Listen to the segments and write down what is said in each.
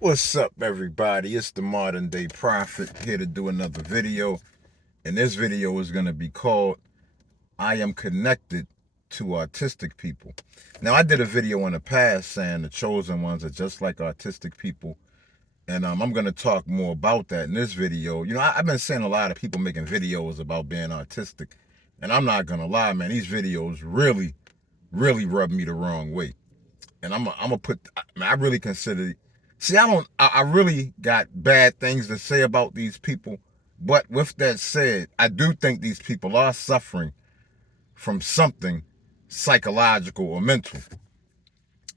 What's up, everybody? It's the Modern Day Prophet here to do another video. And this video is going to be called I Am Connected to Autistic People. Now, I did a video in the past saying the chosen ones are just like autistic people. And I'm going to talk more about that in this video. You know, I've been seeing a lot of people making videos about being autistic. And I'm not going to lie, man, these videos really rub me the wrong way. And I'm gonna put. I really consider. See, I don't. I really got bad things to say about these people. But with that said, I do think these people are suffering from something psychological or mental.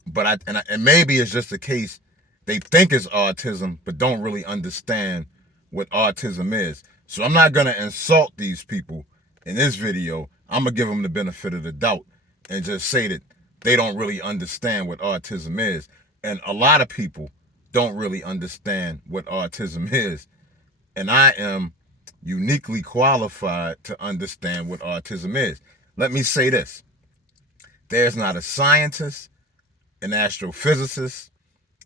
But and maybe it's just a case they think it's autism, but don't really understand what autism is. So I'm not gonna insult these people in this video. I'm gonna give them the benefit of the doubt and just say that they don't really understand what autism is. And a lot of people don't really understand what autism is. And I am uniquely qualified to understand what autism is. Let me say this. There's not a scientist, an astrophysicist,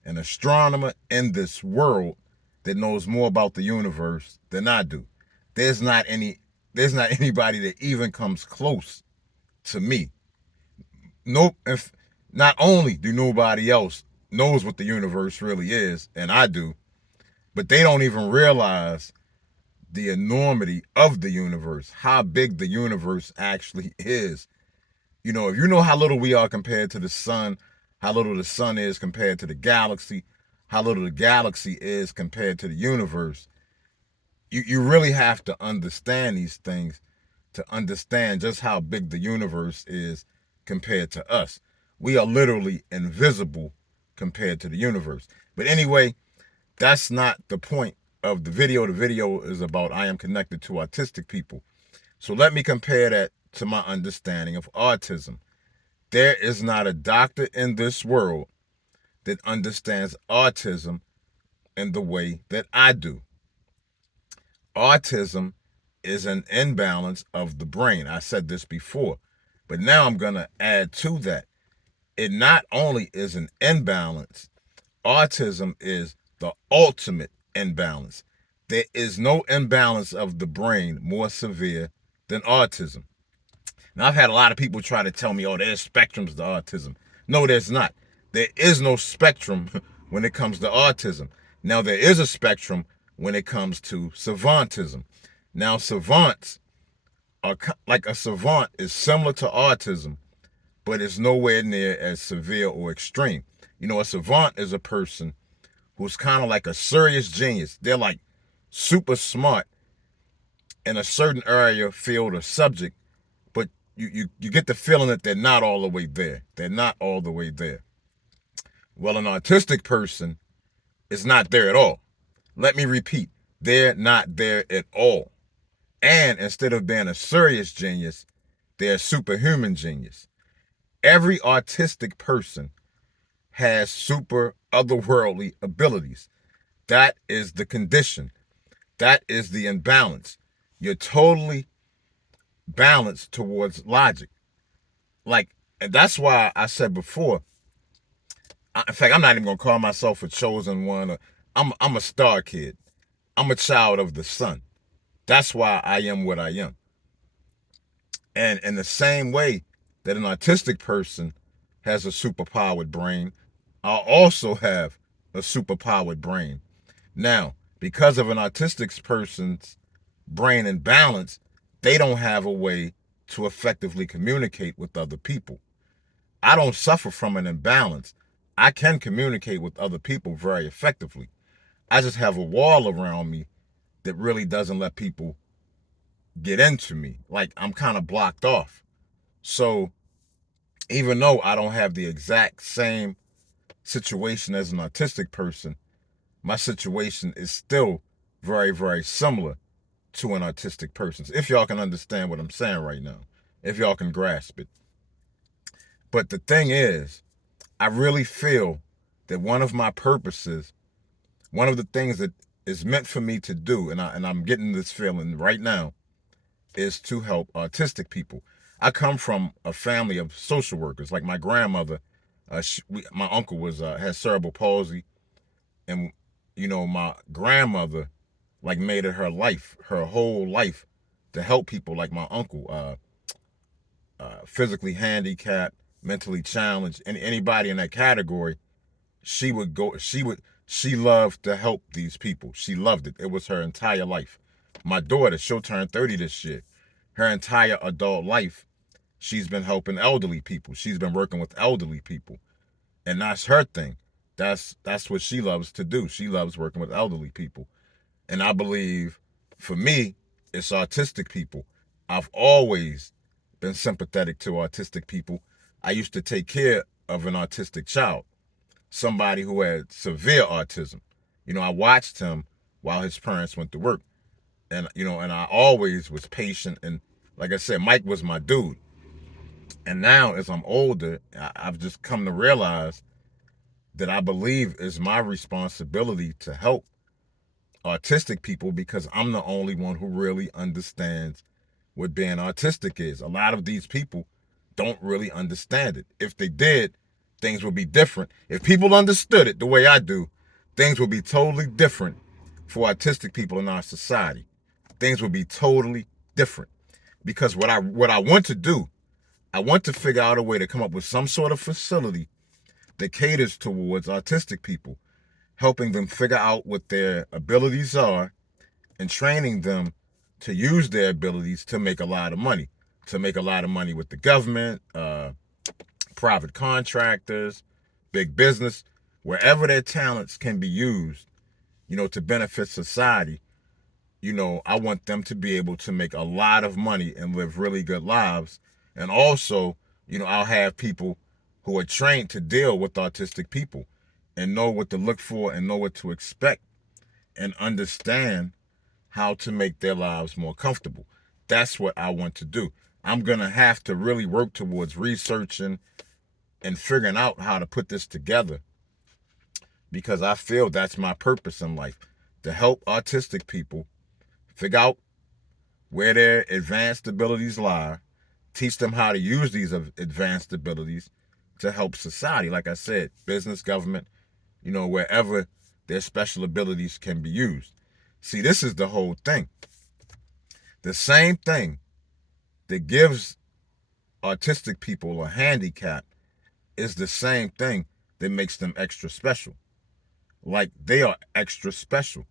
an astronomer in this world that knows more about the universe than I do. There's not anybody that even comes close to me. Nope. If not only do nobody else knows what the universe really is, and I do, but they don't even realize the enormity of the universe, how big the universe actually is. You know, if you know how little we are compared to the sun, how little the sun is compared to the galaxy, how little the galaxy is compared to the universe, you really have to understand these things to understand just how big the universe is compared to us. We are literally invisible compared to the universe. But anyway, that's not the point of the video. The video is about I am connected to autistic people. So let me compare that to my understanding of autism. There is not a doctor in this world that understands autism in the way that I do. Autism is an imbalance of the brain. I said this before, but now I'm going to add to that. It not only is an imbalance, autism is the ultimate imbalance. There is no imbalance of the brain more severe than autism. Now, I've had a lot of people try to tell me, oh, there's spectrums to autism. No, there's not. There is no spectrum when it comes to autism. Now, there is a spectrum when it comes to savantism. Now, savants are like a savant is similar to autism, but it's nowhere near as severe or extreme. You know, a savant is a person who's kind of like a serious genius. They're like super smart in a certain area, field, or subject, but you get the feeling that they're not all the way there. They're not all the way there. Well, an autistic person is not there at all. Let me repeat, they're not there at all. And instead of being a serious genius, they're a superhuman genius. Every autistic person has super otherworldly abilities. That is the condition. That is the imbalance. You're totally balanced towards logic. And that's why I said before, in fact, I'm not even going to call myself a chosen one. I'm a star kid. I'm a child of the sun. That's why I am what I am. And in the same way that an autistic person has a superpowered brain, I also have a superpowered brain. Now, because of an autistic person's brain imbalance, they don't have a way to effectively communicate with other people. I don't suffer from an imbalance. I can communicate with other people very effectively. I just have a wall around me that really doesn't let people get into me. Like, I'm kind of blocked off. So even though I don't have the exact same situation as an autistic person, my situation is still very similar to an autistic person's. If y'all can understand what I'm saying right now, if y'all can grasp it. But the thing is, I really feel that one of my purposes, one of the things that is meant for me to do, and I'm getting this feeling right now, is to help autistic people. I come from a family of social workers. Like my grandmother, my uncle has cerebral palsy. And my grandmother like made it her life, her whole life, to help people like my uncle, physically handicapped, mentally challenged, and anybody in that category. She would go. She loved to help these people. She loved it. It was her entire life. My daughter, she'll turn 30 this year. Her entire adult life, she's been helping elderly people. She's been working with elderly people, and that's her thing. That's what she loves to do. She loves working with elderly people. And I believe, for me, it's autistic people. I've always been sympathetic to autistic people. I used to take care of an autistic child, somebody who had severe autism. I watched him while his parents went to work. And I always was patient. And like I said, Mike was my dude. And now, as I'm older, I've just come to realize that I believe it's my responsibility to help autistic people, because I'm the only one who really understands what being autistic is. A lot of these people don't really understand it. If they did, things would be different. If people understood it the way I do, things would be totally different for autistic people in our society. Things would be totally different. Because what I want to do, I want to figure out a way to come up with some sort of facility that caters towards autistic people, helping them figure out what their abilities are and training them to use their abilities to make a lot of money, with the government, private contractors, big business, wherever their talents can be used, to benefit society. I want them to be able to make a lot of money and live really good lives. And also, I'll have people who are trained to deal with autistic people and know what to look for and know what to expect and understand how to make their lives more comfortable. That's what I want to do. I'm going to have to really work towards researching and figuring out how to put this together, because I feel that's my purpose in life, to help autistic people figure out where their advanced abilities lie, teach them how to use these advanced abilities to help society. Like I said, business, government, wherever their special abilities can be used. See, this is the whole thing. The same thing that gives autistic people a handicap is the same thing that makes them extra special. Like, they are extra special.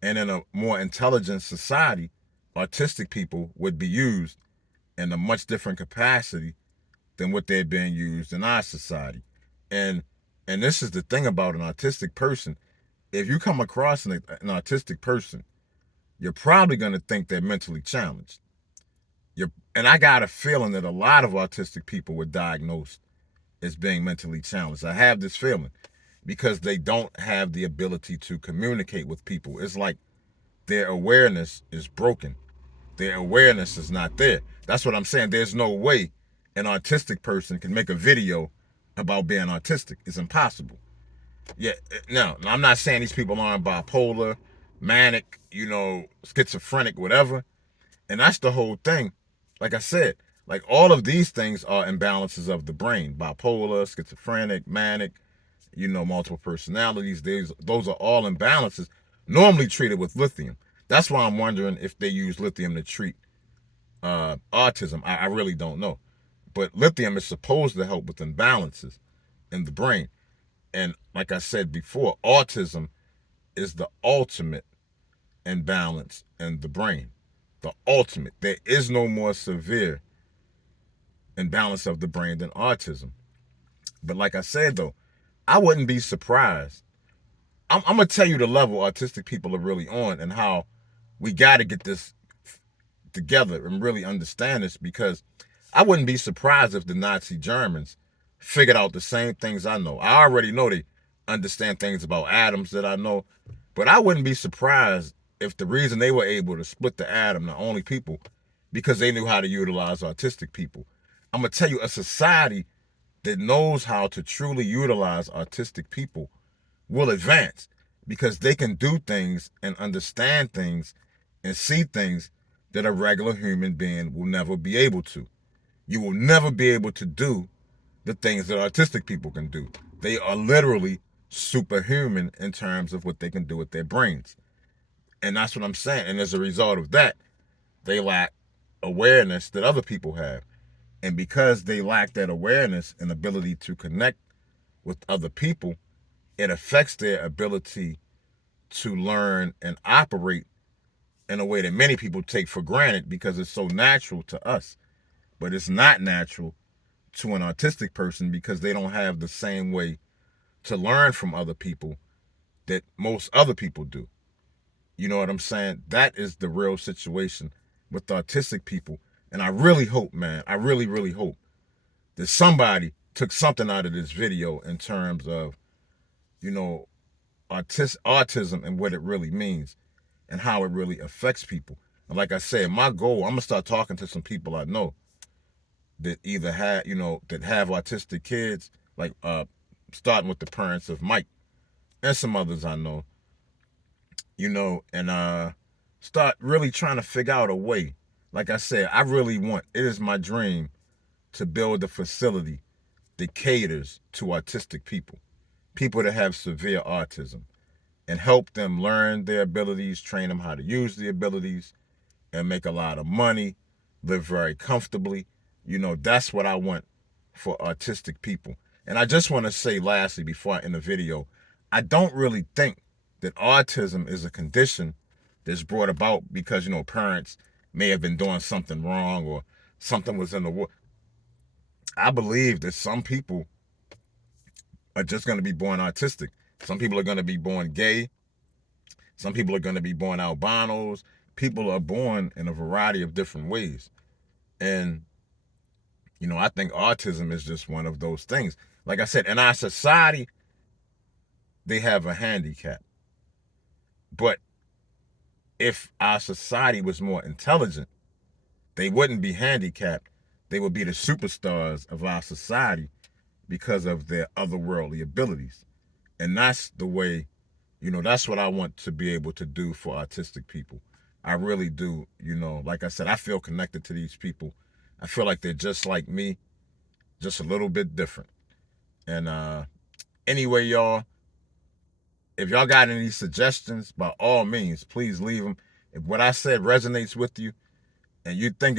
And in a more intelligent society, autistic people would be used in a much different capacity than what they're being used in our society. And this is the thing about an autistic person. If you come across an autistic person, you're probably going to think they're mentally challenged. And I got a feeling that a lot of autistic people were diagnosed as being mentally challenged. I have this feeling, because they don't have the ability to communicate with people. It's like their awareness is broken. Their awareness is not there. That's what I'm saying. There's no way an autistic person can make a video about being autistic. It's impossible. Yeah, no, I'm not saying these people aren't bipolar, manic, schizophrenic, whatever. And that's the whole thing. Like I said, like, all of these things are imbalances of the brain. Bipolar, schizophrenic, manic, multiple personalities. Those are all imbalances normally treated with lithium. That's why I'm wondering if they use lithium to treat autism. I really don't know. But lithium is supposed to help with imbalances in the brain. And like I said before, autism is the ultimate imbalance in the brain. The ultimate. There is no more severe imbalance of the brain than autism. But like I said, though, I wouldn't be surprised. I'm going to tell you the level autistic people are really on, and how we got to get this together and really understand this, because I wouldn't be surprised if the Nazi Germans figured out the same things I know. I already know they understand things about atoms that I know, but I wouldn't be surprised if the reason they were able to split the atom, the only people, because they knew how to utilize autistic people. I'm going to tell you, a society that knows how to truly utilize autistic people will advance, because they can do things and understand things and see things that a regular human being will never be able to. You will never be able to do the things that autistic people can do. They are literally superhuman in terms of what they can do with their brains. And that's what I'm saying. And as a result of that, they lack awareness that other people have. And because they lack that awareness and ability to connect with other people, it affects their ability to learn and operate in a way that many people take for granted because it's so natural to us. But it's not natural to an autistic person because they don't have the same way to learn from other people that most other people do. You know what I'm saying? That is the real situation with autistic people. And I really hope, man, I really, really hope that somebody took something out of this video in terms of, you know, autism and what it really means and how it really affects people. And like I said, my goal, I'm going to start talking to some people I know that either have, that have autistic kids, like starting with the parents of Mike and some others I know, and start really trying to figure out a way. Like I said, it is my dream to build a facility that caters to autistic people that have severe autism, and help them learn their abilities, train them how to use the abilities, and make a lot of money, live very comfortably. That's what I want for autistic people. And I just want to say lastly, before I end the video, I don't really think that autism is a condition that's brought about because, parents may have been doing something wrong or something was in the war. I believe that some people are just going to be born autistic. Some people are going to be born gay. Some people are going to be born albinos. People are born in a variety of different ways. And, I think autism is just one of those things. Like I said, in our society, they have a handicap. But if our society was more intelligent, they wouldn't be handicapped. They would be the superstars of our society because of their otherworldly abilities. And that's the way, that's what I want to be able to do for autistic people. I really do. Like I said, I feel connected to these people. I feel like they're just like me, just a little bit different. And anyway, y'all, if y'all got any suggestions, by all means, please leave them. If what I said resonates with you and you think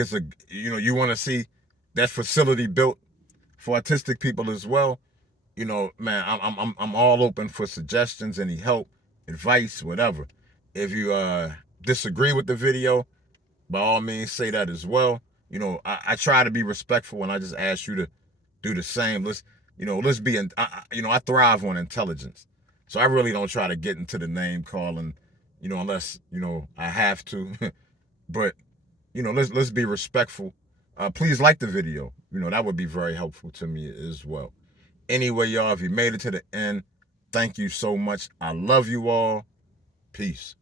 you want to see that facility built for autistic people as well, man, I'm all open for suggestions, any help, advice, whatever. If you disagree with the video, by all means, say that as well. I try to be respectful, and I just ask you to do the same. Let's be, I thrive on intelligence, so I really don't try to get into the name calling, unless I have to. But let's be respectful. Please like the video. That would be very helpful to me as well. Anyway, y'all, if you made it to the end, thank you so much. I love you all. Peace.